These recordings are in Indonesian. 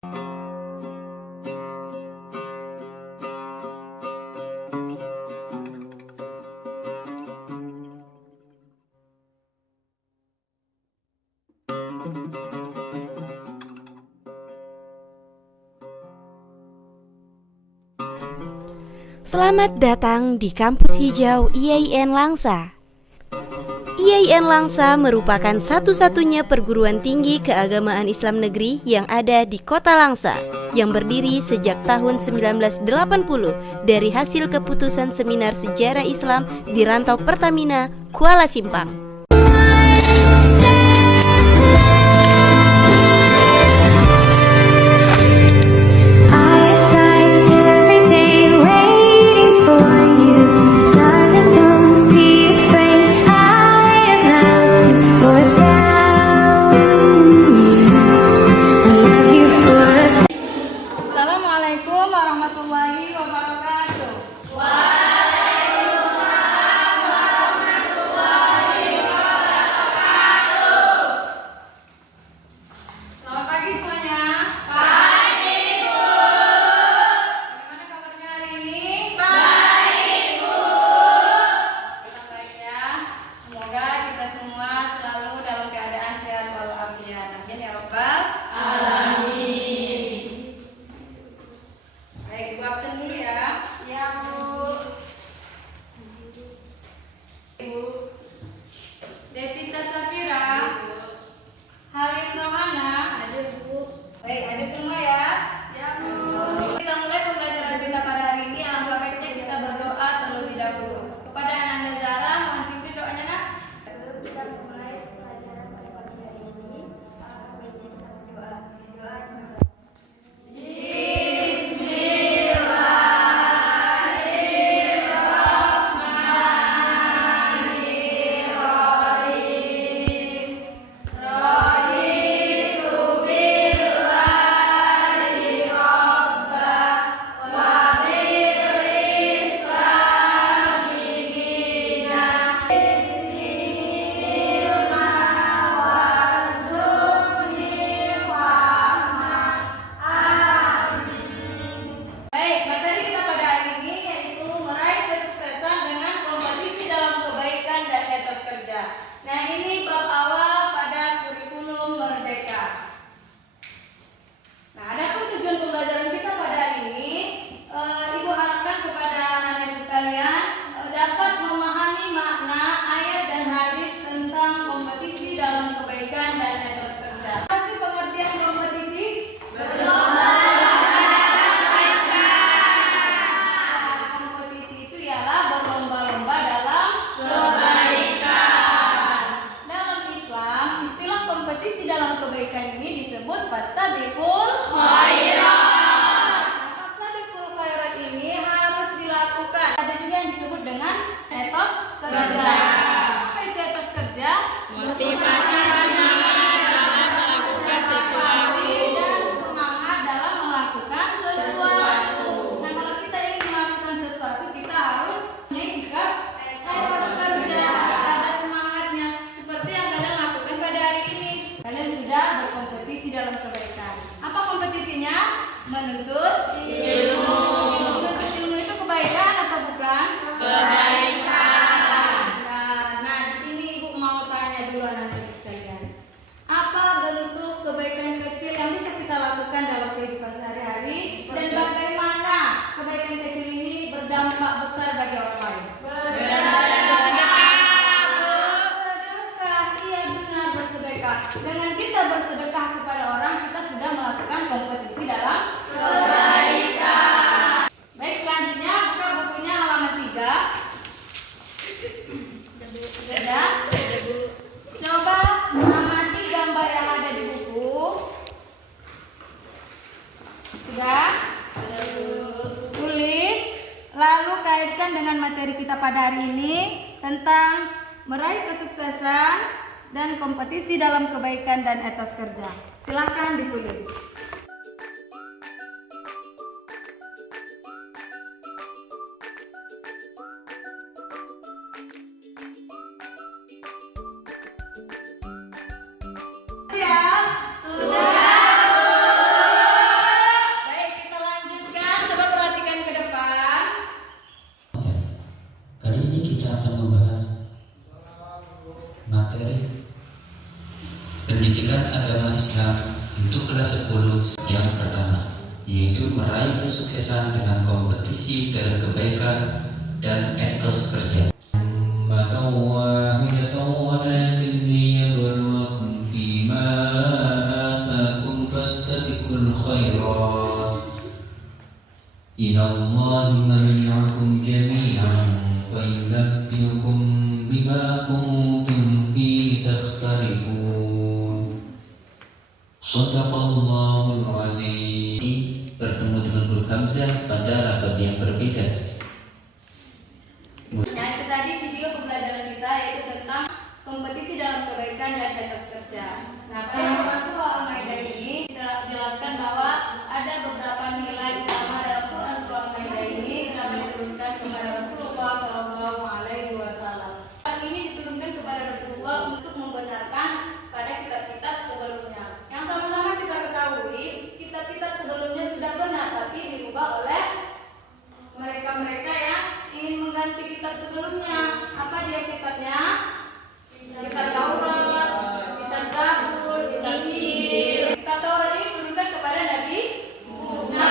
Selamat datang di Kampus Hijau IAIN Langsa. IAIN Langsa merupakan satu-satunya perguruan tinggi keagamaan Islam negeri yang ada di Kota Langsa, yang berdiri sejak tahun 1980 dari hasil keputusan Seminar Sejarah Islam di Rantau Pertamina, Kuala Simpang. Assalamualaikum warahmatullahi wabarakatuh. Waalaikumsalam warahmatullahi wabarakatuh. Selamat pagi semuanya. Pagi, Bu. Bagaimana kabarnya hari ini? Baik, Bu. Kita baik ya. Semoga kita semua selalu dalam keadaan sehat walafiat. Amin ya rabbal alamin. Baik, Ibu absen dulu ya. Iya, Bu. Ibu Devita Safira, Halim Rohana. Ada, Bu. Baik, ada semua ya. Ya, Bu. Kita mulai pembelajaran kita pada hari ini. Alangkah baiknya kita berdoa terlebih dahulu. Kepada Ananda Zara, mohon pimpin doanya, Nak. Sebelum kita memulai pelajaran pada pagi hari ini, alangkah baiknya kita berdoa. Doa dimulai. Baik, materi kita pada hari ini yaitu meraih kesuksesan dengan kompetisi dalam kebaikan dan etos kerja. Nah, ini bab awal pada kurikulum Merdeka. Nah, adapun tujuan pembelajaran kita pada hari ini, Ibu harapkan kepada anak-anak Ibu sekalian dapat memahami makna ayat dan hadis tentang kompetisi dalam kebaikan dan etos kerja. Apa sih pengertian kompetisi? Kompetisi itu ialah berlomba-lomba dalam kebaikan. Dalam Islam, istilah kompetisi dalam kebaikan ini disebut fastabiqul khairat. Fastabiqul khairat ini harus dilakukan. Ada juga yang disebut dengan etos kerja. Apa itu etos kerja? Motivasi semangat dalam melakukan sesuatu. Dan semangat dalam melakukan sesuatu. Nah, kalau kita ingin melakukan sesuatu, kita harus punya sikap etos kerja, ada semangatnya. Seperti yang kalian lakukan pada hari ini. Kalian sudah berkompetisi dalam kebaikan. Apa kompetisinya? Menuntut ilmu. Menuntut ilmu itu kebaikan atau bukan? Kebaikan. Nah, di sini Ibu mau tanya dulu anak-anak sekalian. Apa bentuk kebaikan kecil yang bisa kita lakukan dalam kehidupan sehari-hari dan bagaimana kebaikan kecil ini berdampak besar bagi orang lain? Bersedekah, iya benar, bersedekah. Dengan kita bersedekah kepada orang, kita sudah melakukan kompetisi dalam kebaikan. Baik, selanjutnya buka bukunya halaman 3. Sudah? Coba amati gambar yang ada di buku. Sudah? Tulis, lalu kaitkan dengan materi kita pada hari ini tentang meraih kesuksesan dan kompetisi dalam kebaikan dan etos kerja. Silakan ditulis. Ya, sudah. 10. Yang pertama, yaitu meraih kesuksesan dengan kompetisi dalam kebaikan dan etos kerja. Inallahi marji'ukum jami'an wa yunabbi'ukum bima kuntum fihi takhtalifun. Shadaqallahul azim. Bertemu dengan Guru Hamzah pada rapat yang berbeda. Nah, itu tadi video pembelajaran kita yaitu tentang kompetisi dalam kebaikan dan etos kerja. Nah, pada Quran Surah Al-Maidah ini kita jelaskan bahwa ada beberapa nilai utama dalam Quran Surah Al-Maidah ini yang diturunkan kepada Rasulullah Shallallahu Alaihi Wasallam. Quran ini diturunkan kepada Rasulullah untuk membenarkan pada kitab-kitab sebelumnya. Yang sama-sama kita ketahui, kitab-kitab sebelumnya sudah benar, tapi dirubah oleh mereka-mereka yang ingin mengganti kitab sebelumnya. Apa dia kitabnya? Kitab Taurat, kitab Zabur, kitab Injil. Kitab Taurat ini diturunkan kepada Nabi Musa.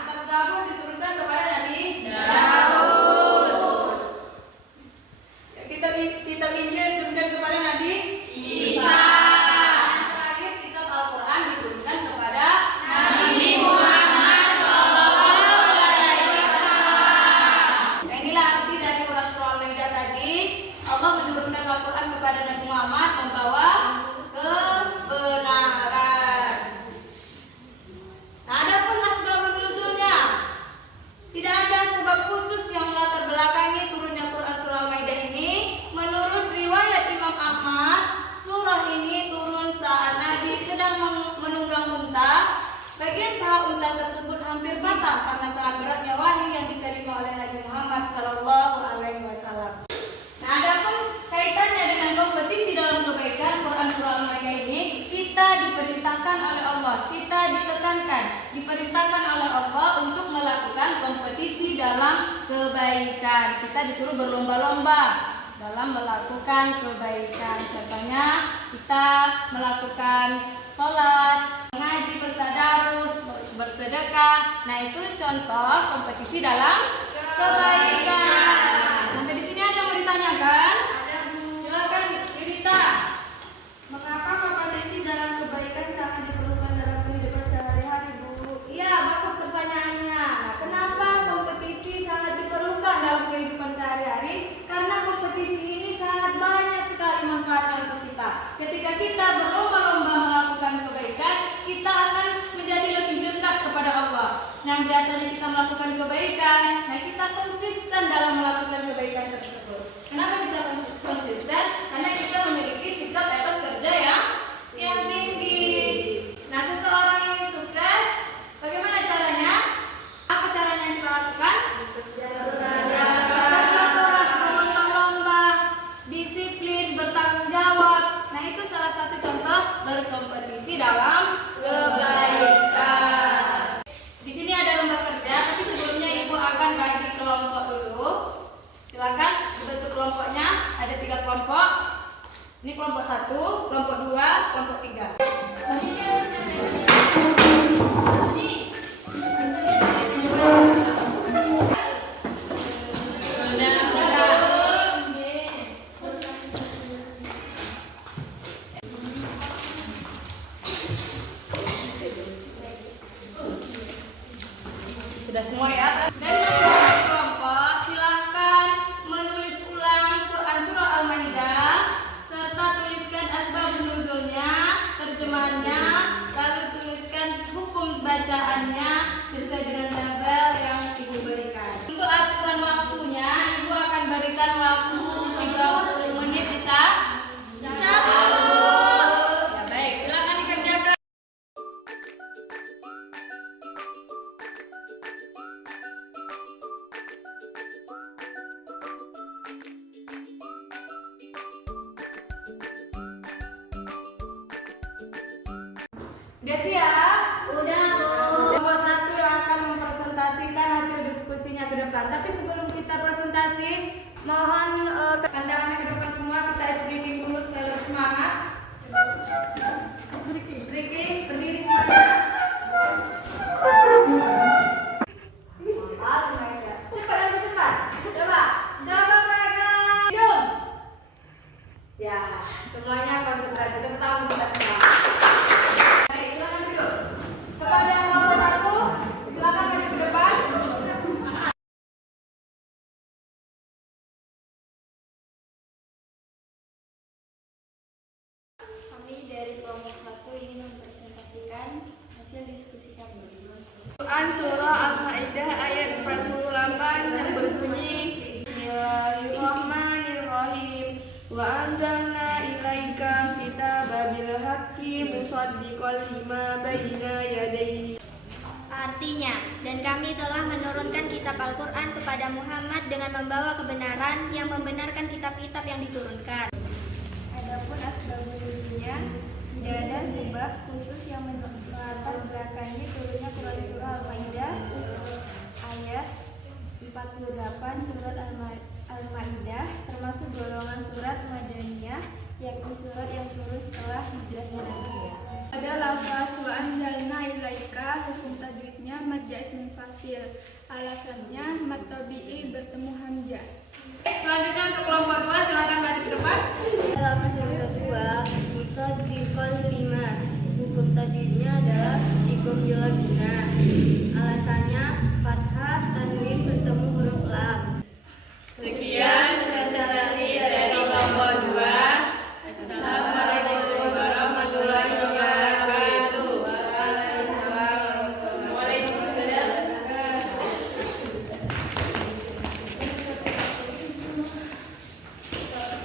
Kitab Zabur diturunkan kepada Nabi Daud. Kitab Injil diturunkan kepada Nabi Isa. Terakhir kitab Al-Quran diturunkan kepada Nabi Muhammad Sallallahu Alaihi Wasallam. Nah, inilah arti dari Quran Surah Al-Maidah tadi. Allah menurunkan Al-Quran kepada Nabi Muhammad membawa kebenaran. Nah, adapun asbabun nuzulnya, tidak ada sebab khusus yang melatar belakangi turunnya Quran Surah Al-Maidah ini. Menurut riwayat Imam Ahmad, surah ini turun saat Nabi sedang menunggang unta. Bagian paha unta tersebut hampir patah karena sangat beratnya wahyu yang diterima oleh Nabi Muhammad Sallallahu Alaihi Wasallam. Nah, adapun kaitannya dengan kompetisi dalam kebaikan, Quran Surah Al-Maidah ini kita diperintahkan oleh Allah, kita diperintahkan oleh Allah untuk melakukan kompetisi dalam kebaikan. Kita disuruh berlomba-lomba dalam melakukan kebaikan. Contohnya kita melakukan sholat, mengaji, bertadarus, bersedekah. Nah, itu contoh kompetisi dalam kebaikan. Sampai di sini ada yang mau ditanyakan? Silakan, Yudita. Mengapa kompetisi dalam kebaikan sangat diperlukan dalam kehidupan sehari-hari, Bu? Iya, bagus pertanyaannya. Nah, kenapa kompetisi sangat diperlukan dalam kehidupan sehari-hari? Karena kompetisi ini sangat banyak sekali manfaatnya untuk kita. Ketika kita berlomba-lomba melakukan kebaikan, kita akan menjadi lebih dekat kepada Allah. Yang biasanya kita melakukan kebaikan, nah kita konsisten dalam melakukan kebaikan tersebut. Kenapa bisa konsisten? Karena kita memiliki sikap etos kerja yang tinggi. Nah, seseorang ingin sukses, bagaimana caranya? Apa caranya yang kita lakukan? Bekerja keras, berlomba-lomba, disiplin, bertanggung jawab. Nah, itu salah satu contoh berkompetisi dalam kebaikan. Di sini ada lomba kerja, tapi sebelumnya Ibu akan bagi kelompok dulu. Silakan bentuk kelompoknya, ada 3 kelompok. Ini kelompok 1, kelompok 2, kelompok 3. Sudah semua ya? Dan masing-masing kelompok silahkan menulis ulang Quran Surah Al-Maidah serta tuliskan asbabun nuzulnya, terjemahannya, lalu tuliskan hukum bacaannya sesuai dengan tabel yang Ibu berikan. Untuk aturan waktunya, Ibu akan berikan waktu 30 menit bisa? Bisa. Ya baik, silakan dikerjakan. Udah siap? Udah, Bu. Kelompok 1 yang akan mempresentasikan hasil diskusinya ke depan. Tapi sebelum kita presentasi, mohon pandangannya ke depan semua. Kita ice breaking dulu supaya lebih semangat. Berdiri, berdiri semuanya. Cepat, lebih cepat. Coba pegang hidung. Ya, semuanya konsentrasi. Tepuk tangan kita semua. Baik, silakan duduk. Kepada kelompok satu, silakan maju ke depan. Kami dari kelompok 1 ingin mempresentasikan hasil diskusi kami. Quran Surah Al-Maidah ayat 48 yang berbunyi Bismillahirrahmanirrahim wa anzalna ilaika kitaba bil haqqi musaddiqan lima baina yadayhi. Artinya, dan kami telah menurunkan kitab Al-Quran kepada Muhammad dengan membawa kebenaran yang membenarkan kitab-kitab yang diturunkan. Adapun asbabun nuzulnya, tidak ada sebab khusus yang melatar belakangi turunnya Quran Surah Al-Maidah ayat 48 surat Al-Maidah, termasuk golongan surat Madaniyah, yakni surat yang turun setelah hijrahnya Nabi. Ada lafaz wa anzalna ilaika, hukum tajwidnya mad jazm fasil. Alasannya mad tabi'i bertemu hamzah. Selanjutnya untuk kelompok 2, silakan maju ke depan. Lafaz yang kedua, musaddiqan lima. Hukum tajwidnya adalah hukum jolaguna. Alasannya fathah tanwin bertemu huruf lam. Sekian presentasi dari kelompok 2. Assalamualaikum warahmatullahi wabarakatuh. Waalaikumsalam.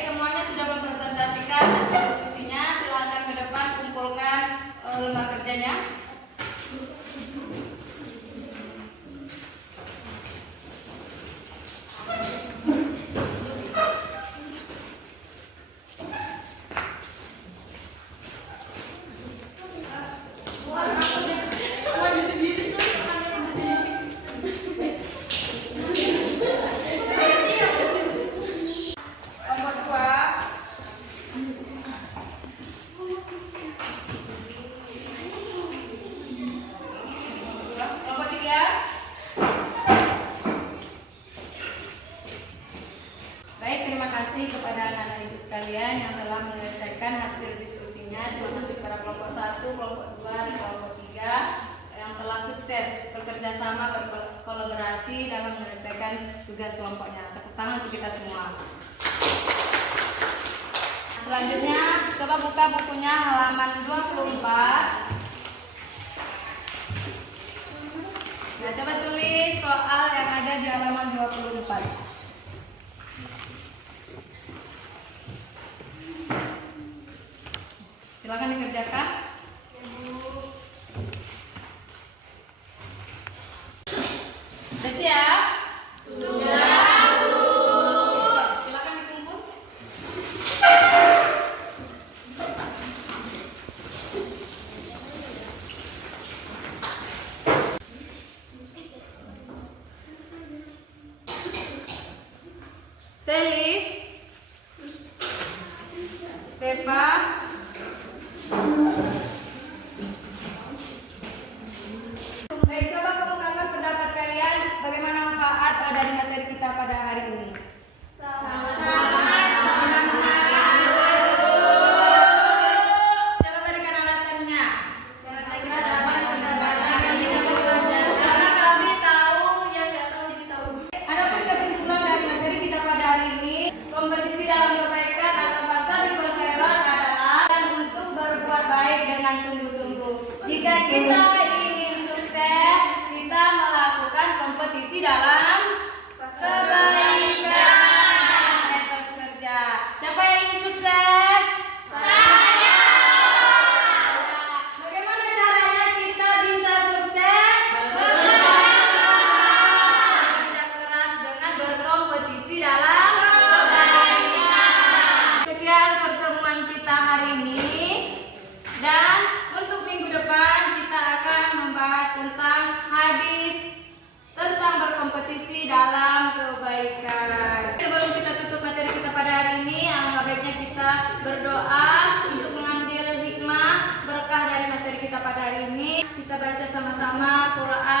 Semuanya sudah mempresentasikan hasil diskusinya. Silakan ke depan kumpulkan lembar kerjanya. Kelompok 2. Kelompok 3. Baik, terima kasih kepada anak-anak ibu sekalian yang telah menyelesaikan hasil diskusinya. Terima kasih kepada kelompok 1, kelompok 2, dan kelompok 3 yang telah sukses bekerja sama, berkolaborasi dalam menyelesaikan tugas kelompoknya. Tepuk tangan untuk kita semua. Selanjutnya, coba buka bukunya halaman 24. Nah, coba tulis soal yang ada di halaman 24. Silakan dikerjakan. Sudah siap? Sudah, Bu. Silakan dikumpul. Sally, Sepa, baik, coba kemukakan pendapat kalian bagaimana manfaat dari materi kita pada hari ini. Coba berikan alasannya. Adapun kesimpulan dari materi kita pada hari ini, kompetisi dalam kebaikan atau fastabiqul khairat adalah dan untuk berbuat baik dengan sungguh-sungguh. Jika kita ingin sukses, kita melakukan kompetisi dalam kebaikan dan etos kerja. Siapa yang ingin sukses? Saya. Bagaimana caranya kita bisa sukses? Bekerja keras dengan berkompetisi dalam kebaikan. Sekian pertemuan kita hari ini, dan untuk minggu depan kita akan pada hari ini kita baca sama-sama Quran